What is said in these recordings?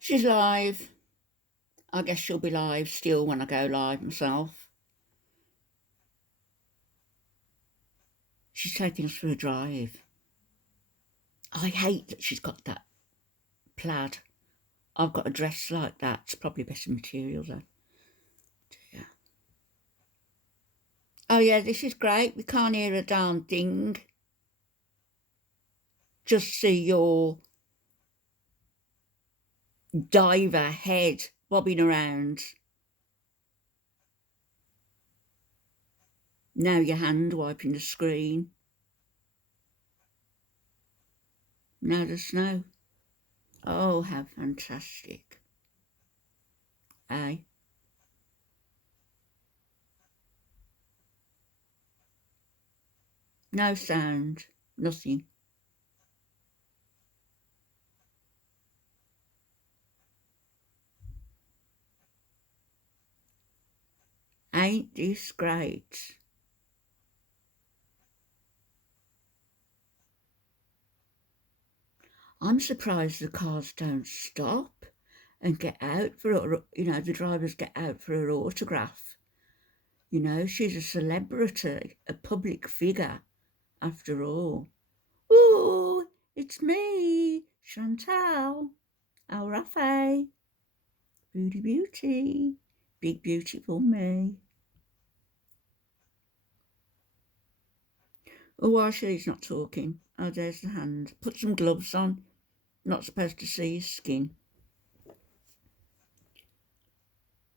She's live. I guess she'll be live still when I go live myself. She's taking us for a drive. I hate that she's got that plaid. I've got a dress like that. It's probably better material though. Yeah. Oh yeah, this is great. We can't hear a darn thing. Just see your diver head bobbing around. Now your hand wiping the screen. Now the snow. Oh, how fantastic. Eh? No sound. Nothing. Ain't this great? I'm surprised the cars don't stop and get out for her, the drivers get out for her autograph. She's a celebrity, a public figure, after all. Ooh, it's me, Chantal, our Rafe, beauty, big beautiful me. Oh, why she's not talking? Oh, there's the hand. Put some gloves on. Not supposed to see his skin.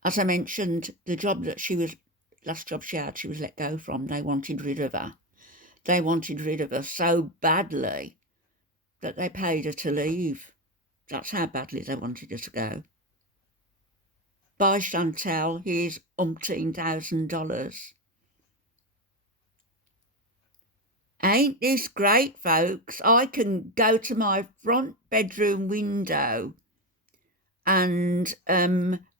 As I mentioned, the job that last job she had, she was let go from, they wanted rid of her. They wanted rid of her so badly that they paid her to leave. That's how badly they wanted her to go. By Chantal, here's $1,000. Ain't this great, folks? I can go to my front bedroom window and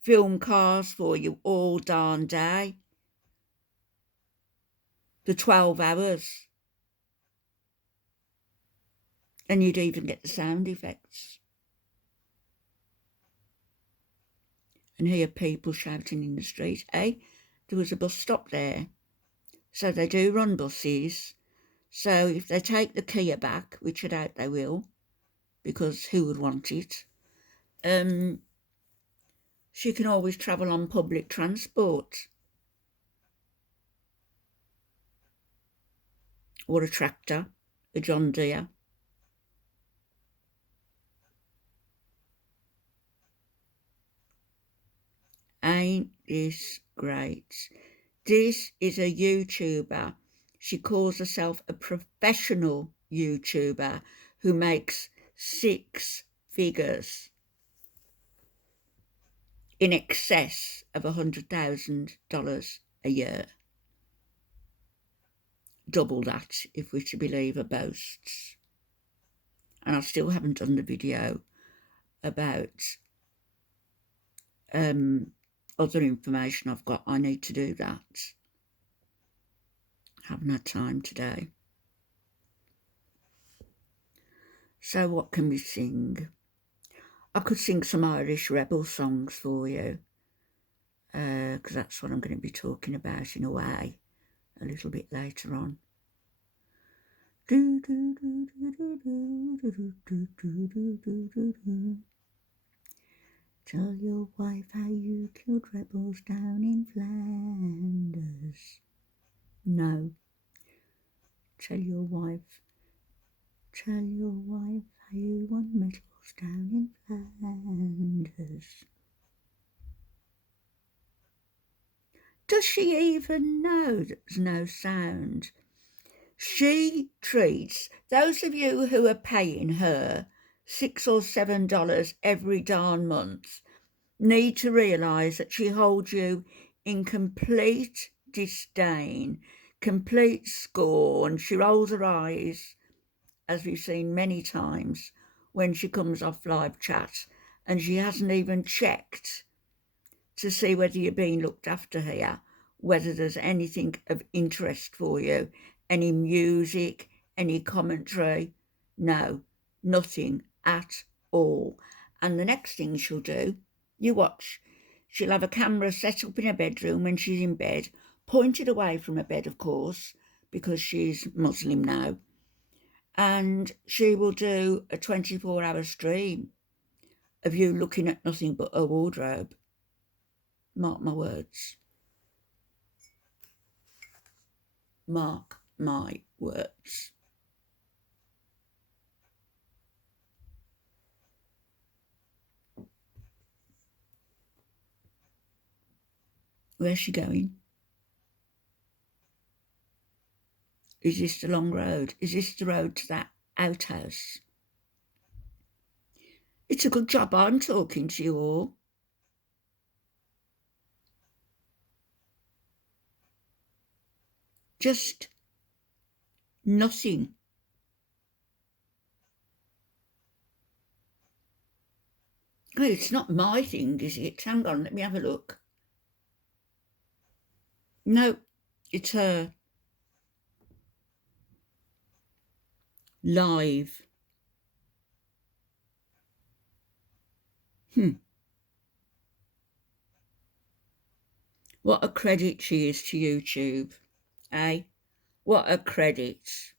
film cars for you all darn day. For 12 hours. And you'd even get the sound effects. And hear people shouting in the street. There was a bus stop there. So they do run buses. So if they take the Kia back, which I doubt they will, because who would want it, she can always travel on public transport. Or a tractor, a John Deere. Ain't this great? This is a YouTuber. She calls herself a professional YouTuber who makes 6 figures in excess of $100,000 a year. Double that if we're to believe her boasts. And I still haven't done the video about other information I've got. I need to do that. Haven't had time today. So what can we sing? I could sing some Irish rebel songs for you, because that's what I'm going to be talking about in a way a little bit later on. Tell your wife how you killed rebels down in Flanders. No. Tell your wife how you won medals down in Flanders. Does she even know there's no sound? She treats those of you who are paying her $6 or $7 every darn month need to realise that she holds you in complete disdain, complete scorn. She rolls her eyes, as we've seen many times, when she comes off live chat, and she hasn't even checked to see whether you're being looked after here, whether there's anything of interest for you, any music, any commentary. No, nothing at all. And the next thing she'll do, you watch, she'll have a camera set up in her bedroom when she's in bed, pointed away from her bed, of course, because she's Muslim now. And she will do a 24-hour stream of you looking at nothing but her wardrobe. Mark my words. Mark my words. Where's she going? Is this the long road? Is this the road to that outhouse? It's a good job I'm talking to you all. Just nothing. Oh, it's not my thing, is it? Hang on, let me have a look. No, it's her. Live. What a credit she is to YouTube, eh? What a credit.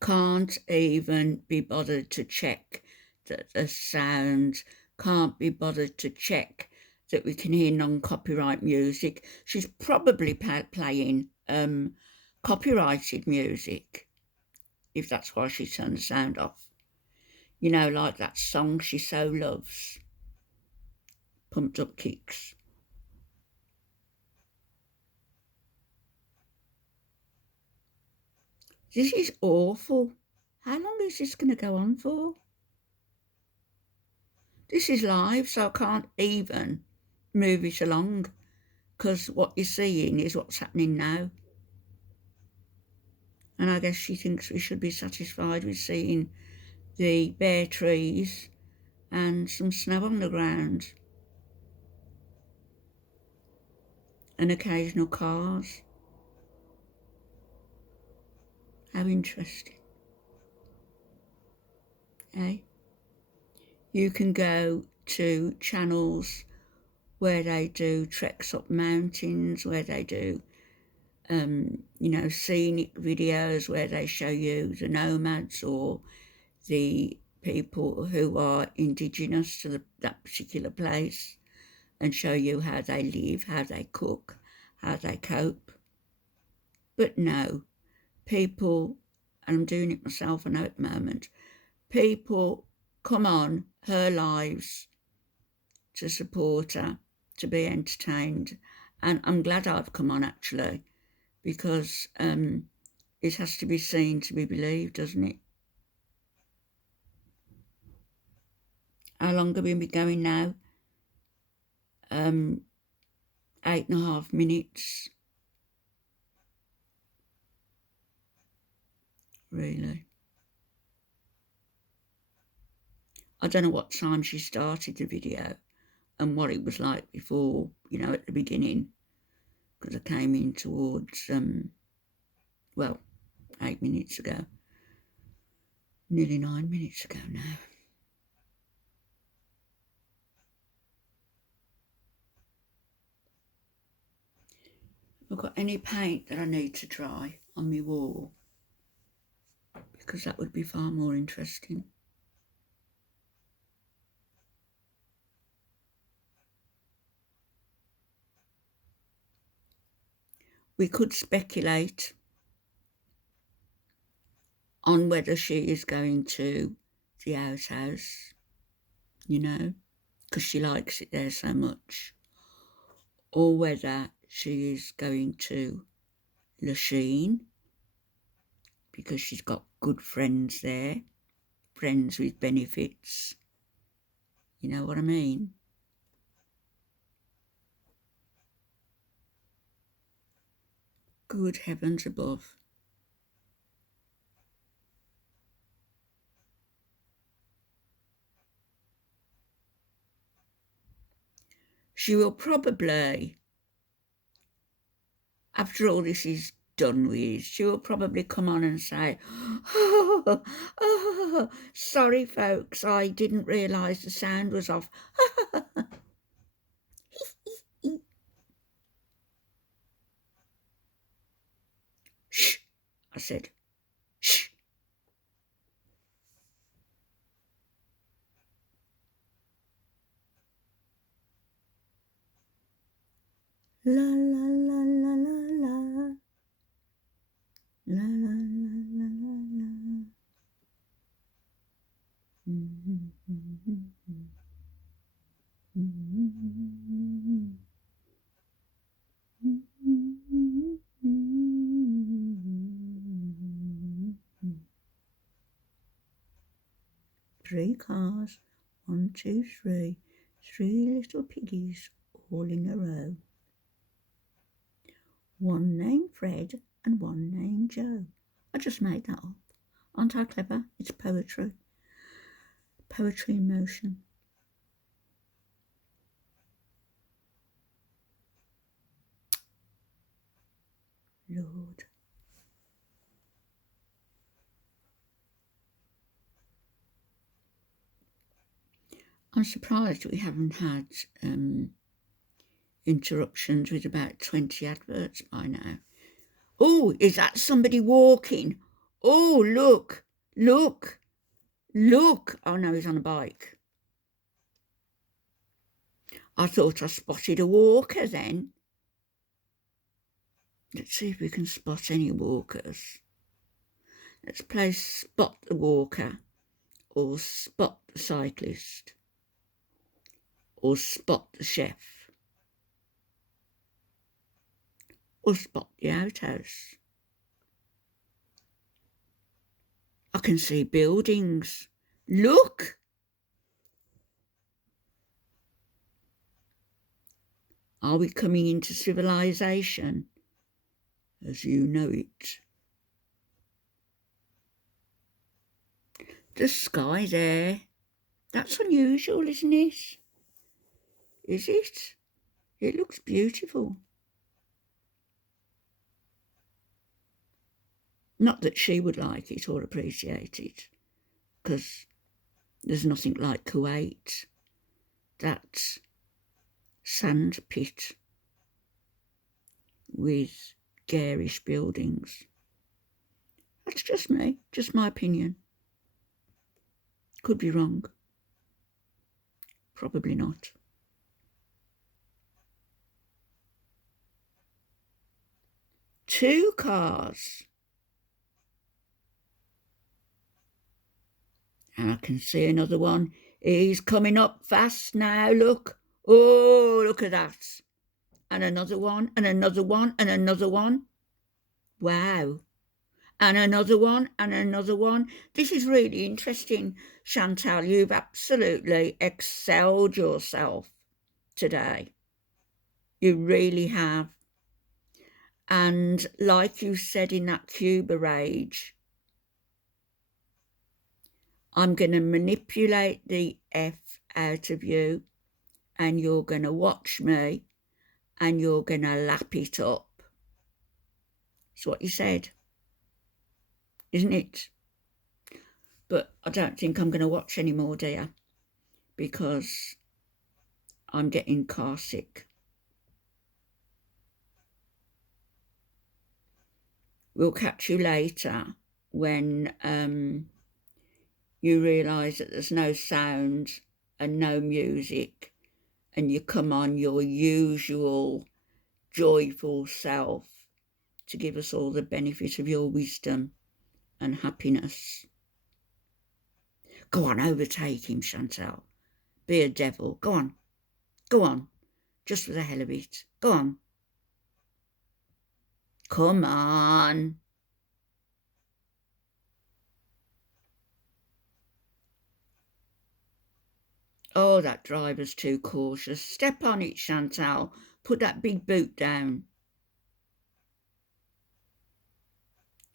Can't even be bothered to check that the sound, can't be bothered to check that we can hear non-copyright music. She's probably playing copyrighted music, if that's why she turned the sound off. You know, like that song she so loves, Pumped Up Kicks. This is awful. How long is this going to go on for? This is live, so I can't even move it along, because what you're seeing is what's happening now. And I guess she thinks we should be satisfied with seeing the bare trees and some snow on the ground and occasional cars. How interesting. Eh? You can go to channels where they do treks up mountains, where they do scenic videos where they show you the nomads or the people who are indigenous to that particular place, and show you how they live, how they cook, how they cope. But no, people, and I'm doing it myself I know at the moment, people come on her lives to support her, to be entertained. And I'm glad I've come on, actually, because it has to be seen to be believed, doesn't it? How long have we been going now? 8.5 minutes. Really? I don't know what time she started the video and what it was like before, at the beginning, because I came in towards, 8 minutes ago. Nearly 9 minutes ago now. I've got any paint that I need to dry on my wall, because that would be far more interesting. We could speculate on whether she is going to the outhouse, because she likes it there so much, or whether she is going to Lachine, because she's got good friends there, friends with benefits. You know what I mean? Good heavens above. She will probably, after all this is done with. She'll probably come on and say, oh, sorry folks, I didn't realise the sound was off. Shh, I said, shh. La la la la la la. La la la la la la. Three cars, 1, 2, 3, 3 little piggies all in a row. One named Fred and one named Joe. I just made that up. Aren't I clever? It's poetry. Poetry in motion. Lord. I'm surprised we haven't had interruptions with about 20 adverts by now. Oh, is that somebody walking? Oh, look, look, look. Oh, no, he's on a bike. I thought I spotted a walker then. Let's see if we can spot any walkers. Let's play Spot the Walker, or Spot the Cyclist, or Spot the Chef, or Spot the Outhouse. I can see buildings. Look! Are we coming into civilization as you know it? The sky there. That's unusual, isn't it? Is it? It looks beautiful. Not that she would like it or appreciate it, because there's nothing like Kuwait. That sand pit with garish buildings. That's just me, just my opinion. Could be wrong. Probably not. Two cars. And I can see another one. He's coming up fast now, look. Oh, look at that. And another one, and another one, and another one. Wow. And another one, and another one. This is really interesting, Chantal. You've absolutely excelled yourself today. You really have. And like you said in that Cuba rage, I'm going to manipulate the F out of you, and you're going to watch me, and you're going to lap it up. That's what you said, isn't it? But I don't think I'm going to watch anymore, dear, because I'm getting car sick. We'll catch you later when you realise that there's no sound and no music, and you come on your usual joyful self to give us all the benefit of your wisdom and happiness. Go on, overtake him, Chantal. Be a devil. Go on. Go on. Just for the hell of it. Go on. Come on. Oh, that driver's too cautious. Step on it, Chantal. Put that big boot down.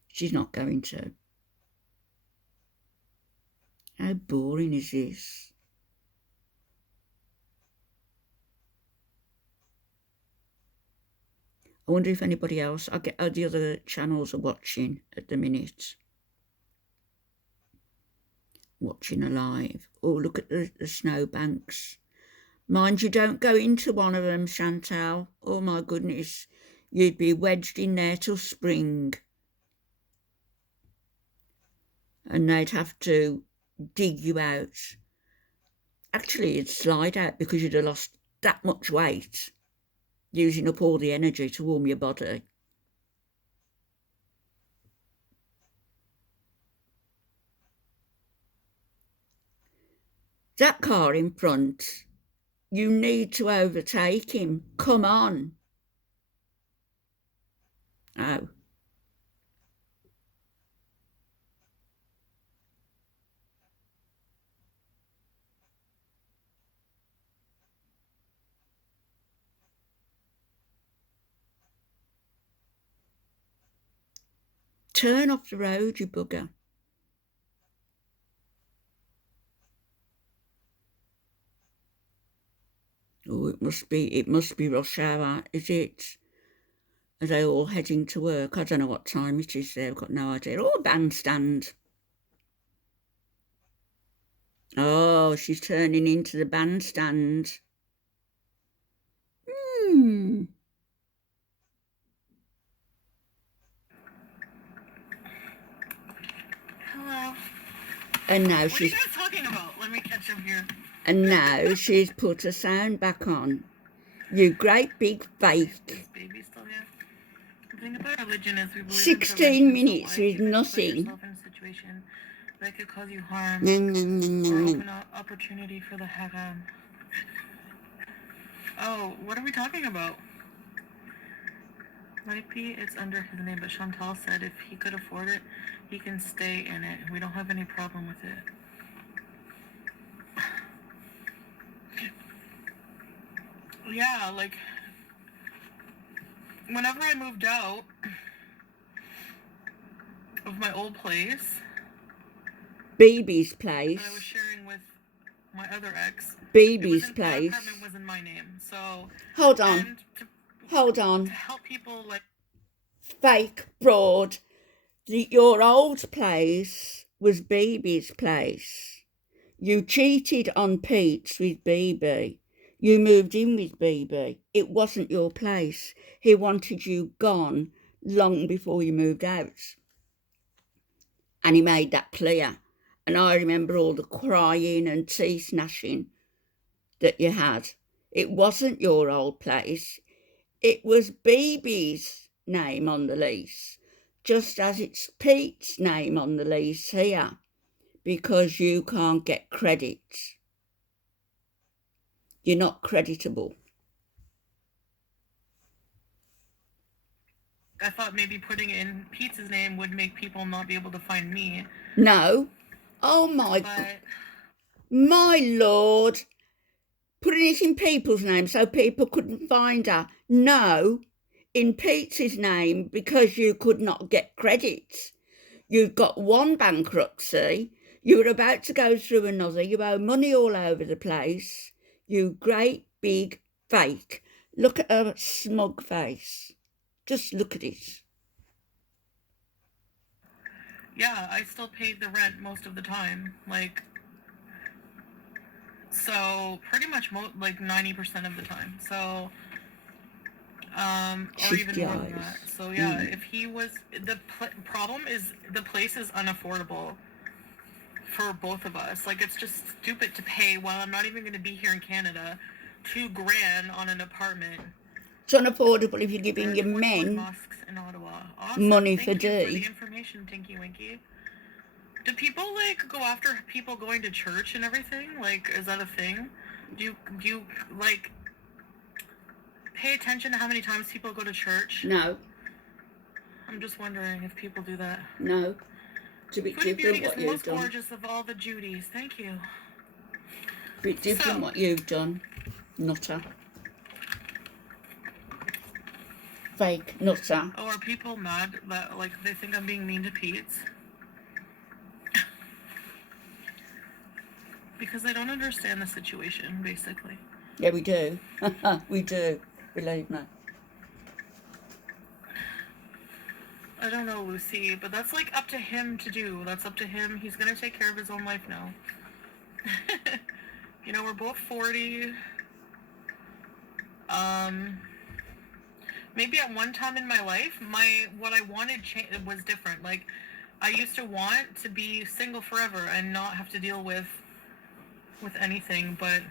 She's not going to. How boring is this? I wonder if anybody else, the other channels are watching at the minute. Watching alive. Oh, look at the snowbanks. Mind you don't go into one of them, Chantal. Oh my goodness. You'd be wedged in there till spring. And they'd have to dig you out. Actually, you'd slide out because you'd have lost that much weight, using up all the energy to warm your body. That car in front, you need to overtake him. Come on. Oh. Turn off the road, you bugger. Oh, it must be rush hour, is it? Are they all heading to work? I don't know what time it is there. I've got no idea. Oh, a bandstand. Oh, she's turning into the bandstand. Hello. And now what are you guys talking about? Let me catch up here. And now she's put her sound back on. You great big fake. Is baby still here? The thing about religion is we believe 16 minutes with nothing. Put yourself in a situation that could cause you harm or open an opportunity for the haram. Oh, what are we talking about? Might be it's under his name, but Chantal said if he could afford it, he can stay in it. We don't have any problem with it. Yeah, like, whenever I moved out of my old place, Baby's place. that I was sharing with my other ex. Baby's place. That apartment was in my name, so. Hold on. To help people like. Fake broad. Your old place was Baby's place. You cheated on Pete's with BB. You moved in with BB. It wasn't your place. He wanted you gone long before you moved out. And he made that clear. And I remember all the crying and teeth gnashing that you had. It wasn't your old place. It was BB's name on the lease, just as it's Pete's name on the lease here, because you can't get credit. You're not creditable. I thought maybe putting it in Pete's name would make people not be able to find me. No. Oh my Lord. Putting it in people's names so people couldn't find her. No. In Pete's name because you could not get credit. You've got one bankruptcy. You were about to go through another. You owe money all over the place. You great big fake. Look at her smug face. Just look at it. Yeah, I still paid the rent most of the time. Like, so pretty much like 90% of the time. So, or even more than that. So yeah, if he was, the problem is the place is unaffordable for both of us. Like, it's just stupid to pay while I'm not even going to be here in Canada $2,000 on an apartment. It's unaffordable if you're giving your men awesome. money for Thank you day. For the information, Tinky Winky. Do people like go after people going to church and everything? Like, is that a thing? Do you like pay attention to how many times people go to church? No. I'm just wondering if people do that. No. To be Foodie different Beauty what is the you've most done. gorgeous of all the Judies. Thank you. Bit different what you've done. Nutter. Fake nutter. Oh, are people mad that like they think I'm being mean to Pete's? Because they don't understand the situation, basically. Yeah, we do. We do. Believe me. I don't know, Lucy, but that's like up to him to do. That's up to him. He's gonna take care of his own life now. You know, we're both 40. Maybe at one time in my life, what I wanted was different. Like, I used to want to be single forever and not have to deal with anything. But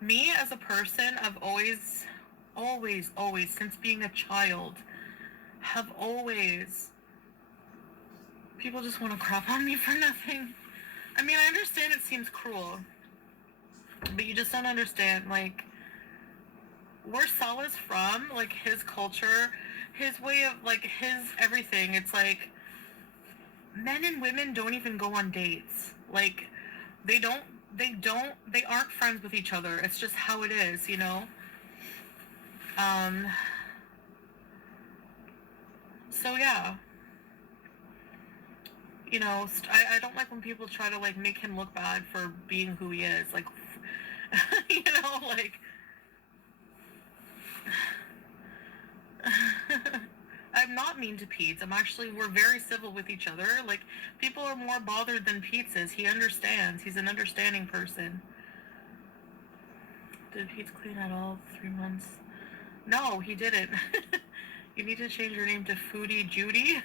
me as a person, I've always, since being a child, have always, people just want to crap on me for nothing. I mean, I understand it seems cruel, but you just don't understand, like, where Saul is from, like, his culture, his way of, like, his everything, it's like, men and women don't even go on dates. Like, they aren't friends with each other. It's just how it is, you know? So yeah. You know, I don't like when people try to, like, make him look bad for being who he is. Like, you know, like... I'm not mean to Pete. We're very civil with each other. Like, people are more bothered than Pete is. He understands. He's an understanding person. Did Pete clean at all 3 months? No, he didn't. You need to change your name to Foodie Judy?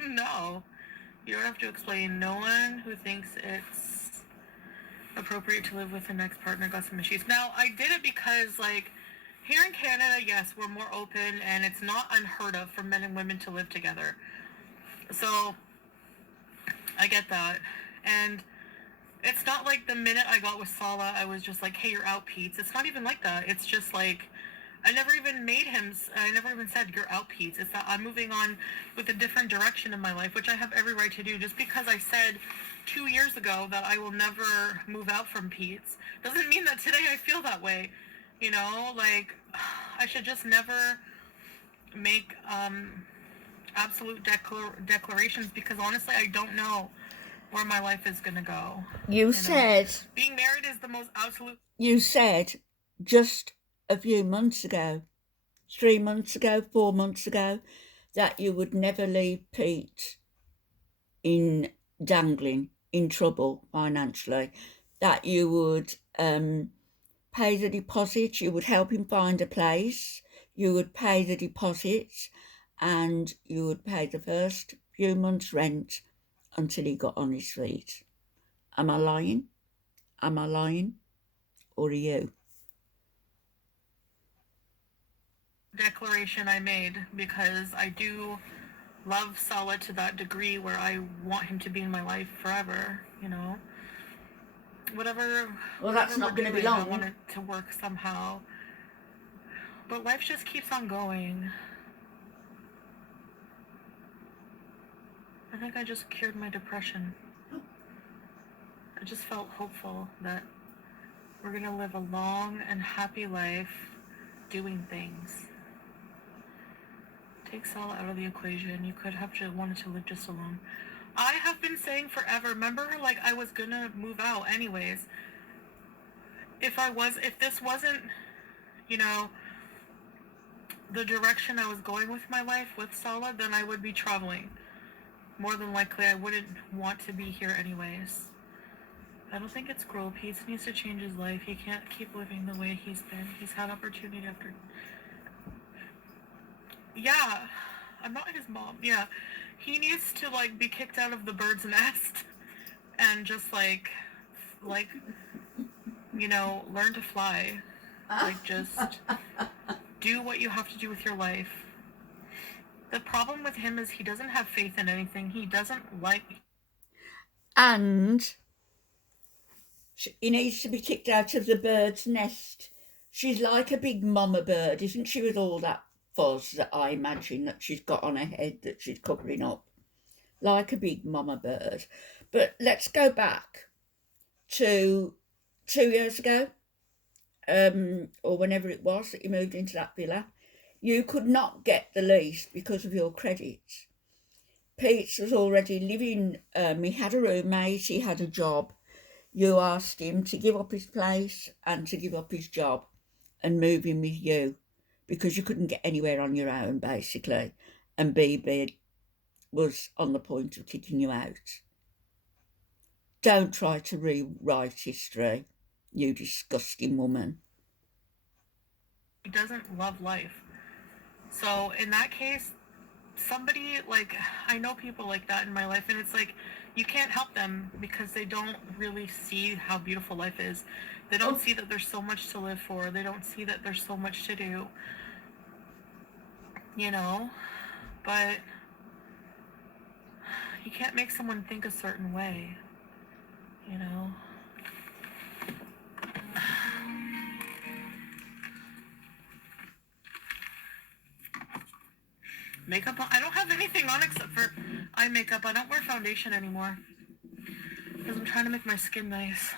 No. You don't have to explain. No one who thinks it's appropriate to live with the next partner got some issues. Now, I did it because, like, here in Canada, yes, we're more open, and it's not unheard of for men and women to live together. So, I get that. And it's not like the minute I got with Sala, I was just like, hey, you're out, Pete. It's not even like that. It's just like, I never even said, you're out, Pete. It's that I'm moving on with a different direction in my life, which I have every right to do. Just because I said 2 years ago that I will never move out from Pete's doesn't mean that today I feel that way. You know, like, I should just never make absolute declarations, because honestly, I don't know where my life is going to go. You said... Being married is the most absolute... You said just a few months ago, 3 months ago, 4 months ago, that you would never leave Pete in dangling, in trouble financially, that you would pay the deposit, you would help him find a place, you would pay the deposit, and you would pay the first few months' rent until he got on his feet. Am I lying? Am I lying? Or are you? Declaration I made, because I do love Sala to that degree where I want him to be in my life forever, you know? Whatever. Well, that's not going to be long. I want it to work somehow. But life just keeps on going. I think I just cured my depression. I just felt hopeful that we're going to live a long and happy life doing things. Take Sala out of the equation. You could have wanted to live just alone. I have been saying forever, remember, like, I was gonna move out anyways. If this wasn't, you know, the direction I was going with my life with Sala, then I would be traveling. More than likely, I wouldn't want to be here anyways. I don't think it's cruel. Pete needs to change his life. He can't keep living the way he's been. He's had opportunity after... Yeah, I'm not his mom. Yeah, he needs to, like, be kicked out of the bird's nest and just, like, you know, learn to fly. Like, just do what you have to do with your life. The problem with him is he doesn't have faith in anything. He doesn't like... And he needs to be kicked out of the bird's nest. She's like a big mama bird, isn't she, with all that fuzz that I imagine that she's got on her head that she's covering up, like a big mama bird. But let's go back to 2 years ago, or whenever it was that you moved into that villa. You could not get the lease because of your credits. Pete was already living, he had a roommate, he had a job. You asked him to give up his place and to give up his job and move in with you, because you couldn't get anywhere on your own, basically. and BB was on the point of kicking you out. Don't try to rewrite history, you disgusting woman. He doesn't love life. So in that case, somebody, like, I know people like that in my life, and it's like, you can't help them because they don't really see how beautiful life is. They don't see that there's so much to live for. They don't see that there's so much to do. You know? But you can't make someone think a certain way. You know? Makeup on, I don't have anything on except for eye makeup. I don't wear foundation anymore because I'm trying to make my skin nice.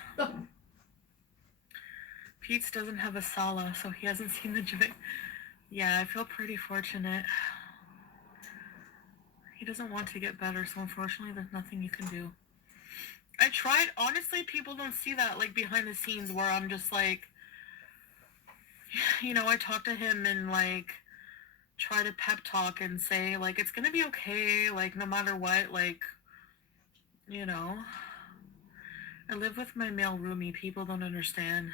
Pete's doesn't have a Sala, so he hasn't seen the joint. Yeah, I feel pretty fortunate. He doesn't want to get better, so unfortunately there's nothing you can do. I tried, honestly, people don't see that, like, behind the scenes where I'm just like, you know, I talk to him and, like, try to pep talk and say, like, it's gonna be okay, like, no matter what, like, you know. I live with my male roomie. People don't understand.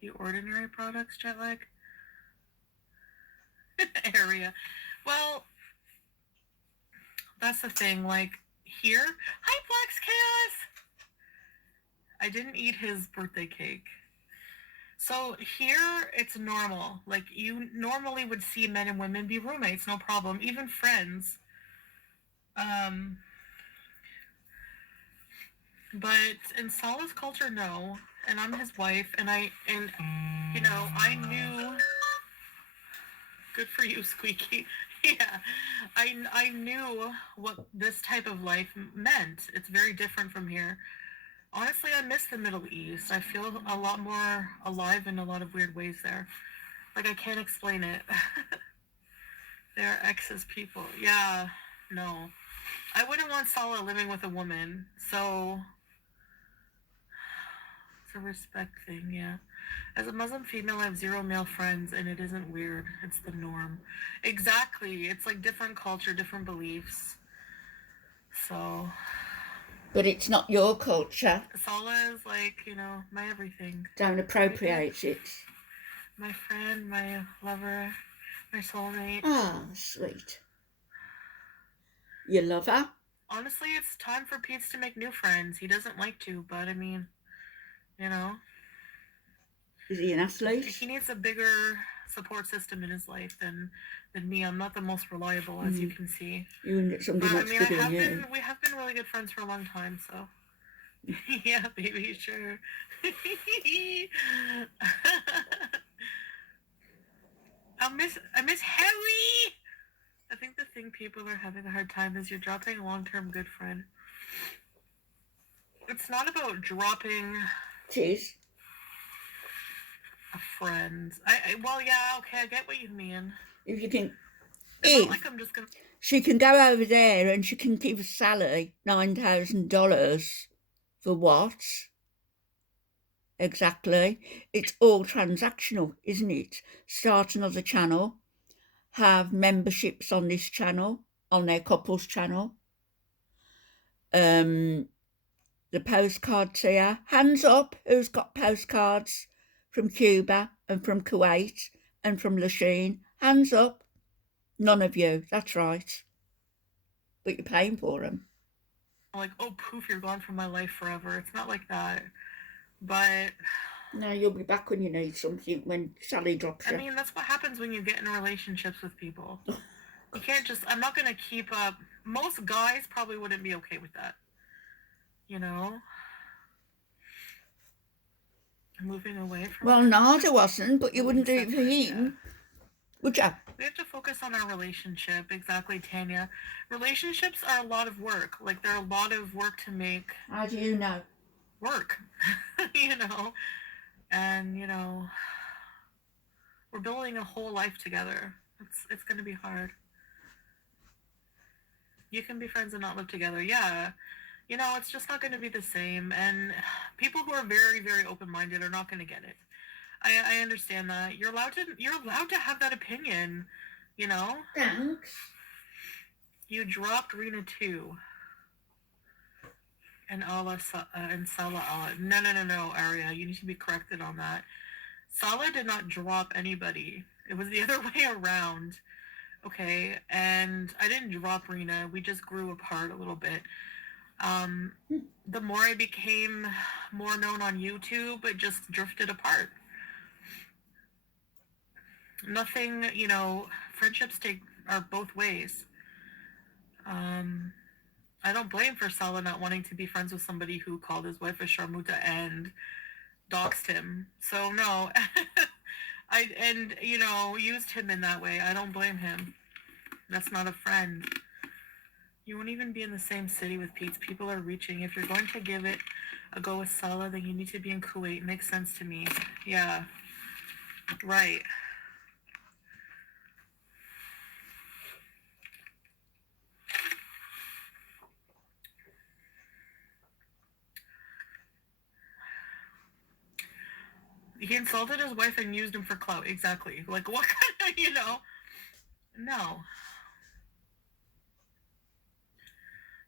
The ordinary products, jet lag? Area. Well, that's the thing, like, here, hi, Flex Chaos! I didn't eat his birthday cake. So here, it's normal. Like, you normally would see men and women be roommates, no problem, even friends. But in Salah's culture, no. And I'm his wife, and you know, I knew... Good for you, Squeaky. Yeah, I knew what this type of life meant. It's very different from here. Honestly, I miss the Middle East. I feel a lot more alive in a lot of weird ways there. Like, I can't explain it. They're exes people. Yeah, no. I wouldn't want Salah living with a woman, so... It's a respect thing, yeah. As a Muslim female, I have 0 male friends, and it isn't weird. It's the norm. Exactly. It's like different culture, different beliefs. So... But it's not your culture. Salah is like, you know, my everything. Don't appropriate it. My friend, my lover, my soulmate. Ah, sweet. You love her? Honestly, it's time for Pete to make new friends. He doesn't like to, but I mean, you know. Is he an athlete? He needs a bigger support system in his life than me. I'm not the most reliable, as you can see. You can get somebody much bigger than you. We have been really good friends for a long time, so. Yeah, baby, sure. I miss Harry! I think the thing people are having a hard time is you're dropping a long-term good friend. It's not about dropping... Cheese. A friend. Well, yeah, okay, I get what you mean. If you can... It's not like I'm just gonna... She can go over there and she can give Sally $9,000 for what? Exactly. It's all transactional, isn't it? Start another channel, have memberships on this channel, on their couples channel. The postcards here. Hands up, who's got postcards from Cuba and from Kuwait and from Lachine? Hands up. None of you, that's right. But you're paying for them. Like, oh, poof, you're gone from my life forever. It's not like that. But... No, you'll be back when you need something, when Sally drops you. I mean, that's what happens when you get in relationships with people. You can't just... I'm not going to keep up... Most guys probably wouldn't be okay with that. You know? Moving away from... Well, Nada wasn't, but you wouldn't do it for him. Would you? We have to focus on our relationship. Exactly, Tanya. Relationships are a lot of work. Like, they're a lot of work to make. How do you know? Work. You know? And, you know, we're building a whole life together. It's going to be hard. You can be friends and not live together. Yeah. You know, it's just not going to be the same. And people who are very, very open-minded are not going to get it. I understand that. You're allowed to have that opinion, you know? Thanks. You dropped Rena too. And and Salah Allah. No, Arya. You need to be corrected on that. Salah did not drop anybody. It was the other way around. Okay, and I didn't drop Rena. We just grew apart a little bit. The more I became more known on YouTube, it just drifted apart. Nothing, friendships are both ways. I don't blame for Salah not wanting to be friends with somebody who called his wife a sharmuta and doxed him. So no, used him in that way. I don't blame him. That's not a friend. You won't even be in the same city with Pete. People are reaching. If you're going to give it a go with Salah, then you need to be in Kuwait. Makes sense to me. Yeah. Right. He insulted his wife and used him for clout. Exactly. Like, what kind of, No.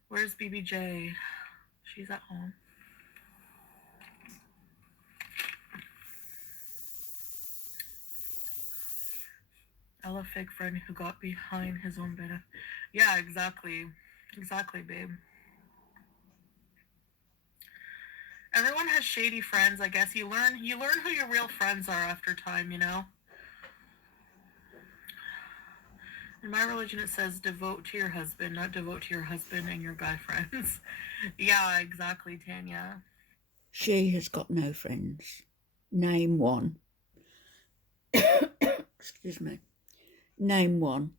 Where's BBJ? She's at home. Ella fake friend who got behind his own bed. Yeah, exactly. Exactly, babe. Everyone has shady friends, I guess. You learn who your real friends are after time, In my religion, it says devote to your husband, not devote to your husband and your guy friends. Yeah, exactly, Tanya. She has got no friends. Name one. Excuse me. Name one.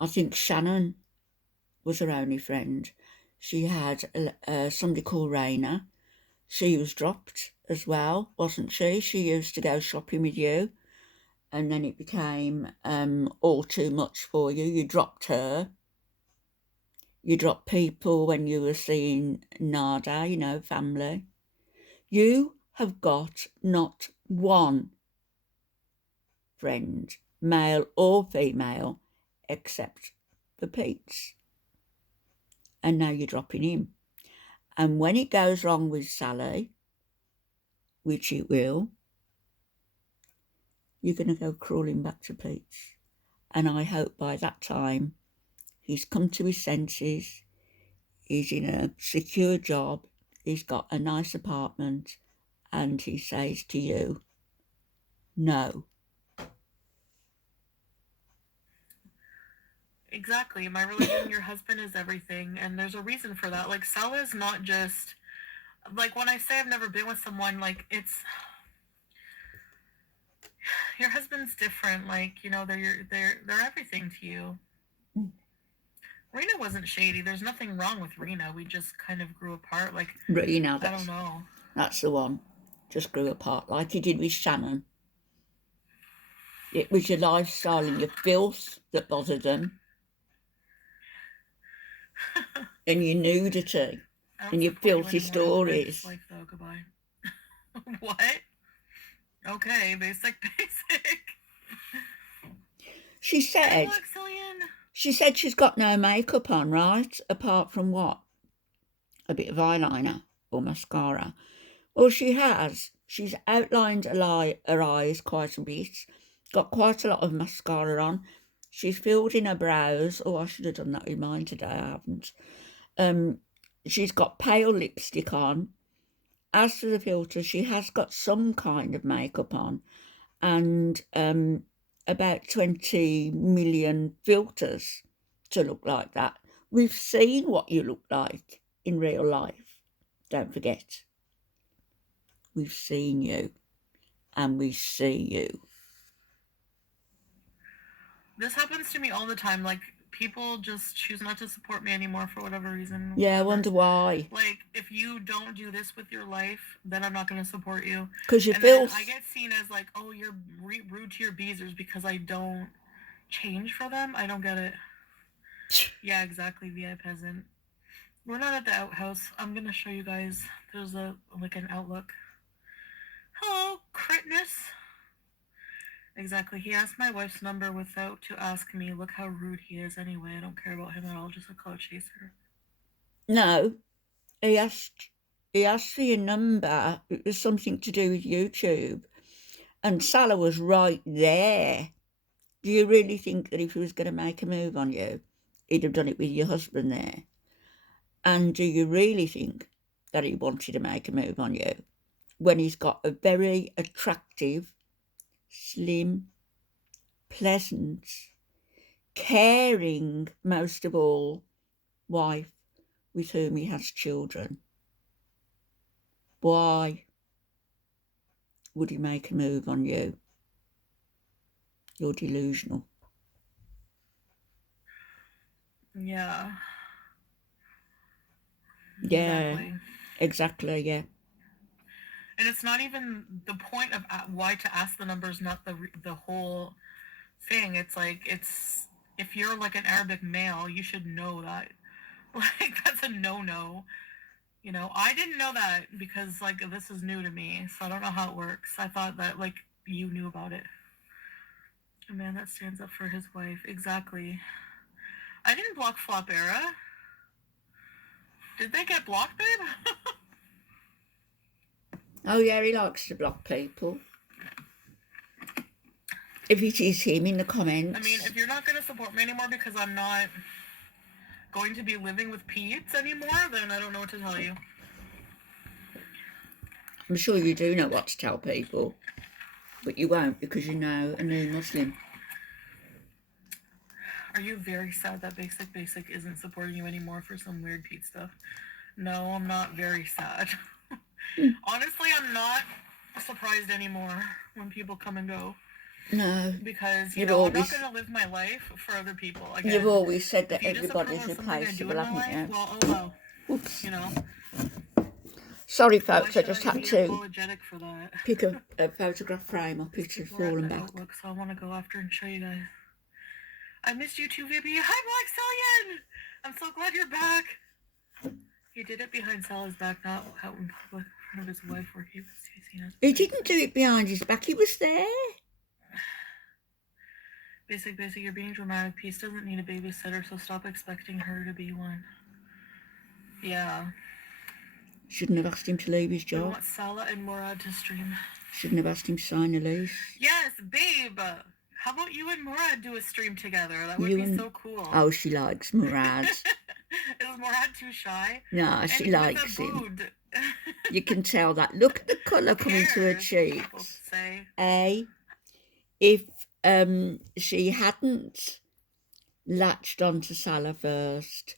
I think Shannon was her only friend. She had somebody called Raina. She was dropped as well, wasn't she? She used to go shopping with you, and then it became all too much for you. You dropped her. You dropped people when you were seeing Nada, family. You have got not one friend, male or female, except for Pete's. And now you're dropping him. And when it goes wrong with Sally, which it will, you're going to go crawling back to Pete's. And I hope by that time he's come to his senses, he's in a secure job, he's got a nice apartment, and he says to you, no. Exactly. In my religion, your husband is everything, and there's a reason for that. Like, Salah is not just... Like, when I say I've never been with someone, like, it's... Your husband's different. Like, they're everything to you. Rena wasn't shady. There's nothing wrong with Rena. We just kind of grew apart. Like, Rena, I don't know. That's the one. Just grew apart like you did with Shannon. It was your lifestyle and your filth that bothered them. And your nudity and your filthy stories. Life, though. Goodbye. What? Okay, basic. She said she's got no makeup on, right? Apart from what? A bit of eyeliner or mascara. Well, she has. She's outlined her eyes quite a bit. Got quite a lot of mascara on. She's filled in her brows. Oh, I should have done that with mine today. I haven't. She's got pale lipstick on. As to the filter, she has got some kind of makeup on, and about 20 million filters to look like that. We've seen what you look like in real life. Don't forget. We've seen you, and we see you. This happens to me all the time. Like, people just choose not to support me anymore for whatever reason. Yeah, I wonder why. Like, if you don't do this with your life, then I'm not going to support you. Because you feel... I get seen as like, oh, you're rude to your Beezers because I don't change for them. I don't get it. Yeah, exactly, VI peasant. We're not at the outhouse. I'm going to show you guys. There's an outlook. Hello, Critness. Exactly. He asked my wife's number without to ask me. Look how rude he is anyway. I don't care about him at all. Just a clout chaser. No, he asked for your number. It was something to do with YouTube. And Salah was right there. Do you really think that if he was going to make a move on you, he'd have done it with your husband there? And do you really think that he wanted to make a move on you when he's got a very attractive, slim, pleasant, caring, most of all, wife with whom he has children? Why would he make a move on you? You're delusional. Yeah. Yeah, exactly, yeah. And it's not even the point of why to ask the numbers, not the whole thing. It's like, if you're like an Arabic male, you should know that. Like, that's a no-no. You know, I didn't know that because, like, this is new to me, so I don't know how it works. I thought that, like, you knew about it. A man that stands up for his wife. Exactly. I didn't block Flop Era. Did they get blocked, babe? Oh, yeah, he likes to block people. If it is him in the comments. I mean, if you're not going to support me anymore because I'm not going to be living with Pete's anymore, then I don't know what to tell you. I'm sure you do know what to tell people, but you won't because you know a new Muslim. Are you very sad that Basic isn't supporting you anymore for some weird Pete stuff? No, I'm not very sad. Honestly, I'm not surprised anymore when people come and go. No. Because, you know, I'm not going to live my life for other people. Again, you've always said that everybody's replaceable, haven't you? Well, oh well. Oops. You know. Sorry, folks, I just had to apologetic for that? pick a photograph frame up. It had fallen back. Outlook, so I want to go after and show you guys. I missed you too, baby. Hi, Black Stallion! I'm so glad you're back. He did it behind Salah's back, not out in public in front of his wife where he was chasing us. He didn't do it behind his back. He was there. Basic, you're being dramatic. Peace doesn't need a babysitter, so stop expecting her to be one. Yeah. Shouldn't have asked him to leave his job. I want Salah and Murad to stream. Shouldn't have asked him to sign a lease. Yes, babe. How about you and Murad do a stream together? That would be so cool. Oh, she likes Murad. Is Murad too shy? No, she likes him. You can tell that. Look at the colour coming to her cheeks. If she hadn't latched onto Salah first,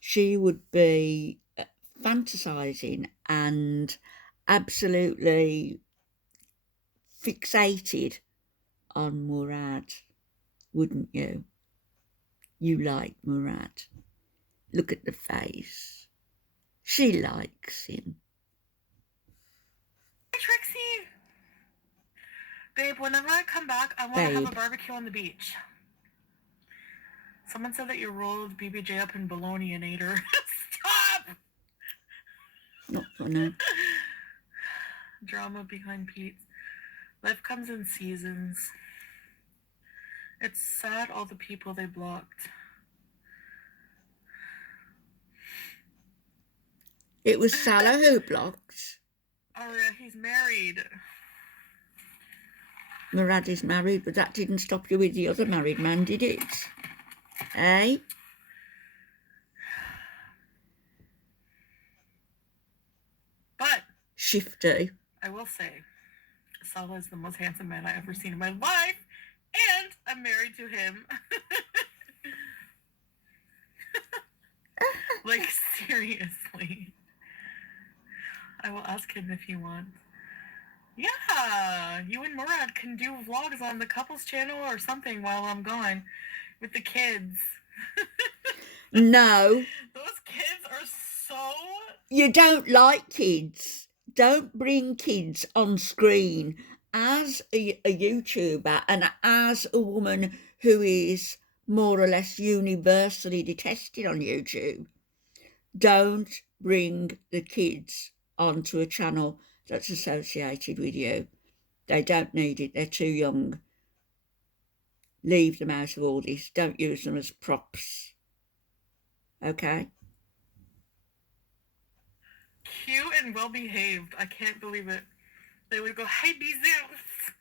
she would be fantasising and absolutely fixated on Murad, wouldn't you? You like Murad. Look at the face. She likes him. Hey, Trixie. Babe, whenever I come back, I want to have a barbecue on the beach. Someone said that you rolled BBJ up in bologna and ate her. Stop! Not funny. Drama behind Pete. Life comes in seasons. It's sad all the people they blocked. It was Salah who blocked. Oh yeah, he's married. Murad is married, but that didn't stop you with the other married man, did it? Eh? But Shifty. I will say, Salah is the most handsome man I've ever seen in my life, and I'm married to him. Like, seriously. I will ask him if he wants. Yeah, you and Murad can do vlogs on the couples channel or something while I'm gone with the kids. No. Those kids are so... You don't like kids. Don't bring kids on screen. As a YouTuber and as a woman who is more or less universally detested on YouTube, don't bring the kids onto a channel that's associated with you. They don't need it. They're too young. Leave them out of all this. Don't use them as props. Okay? Cute and well behaved. I can't believe it. They would go, "Hey, Beezers."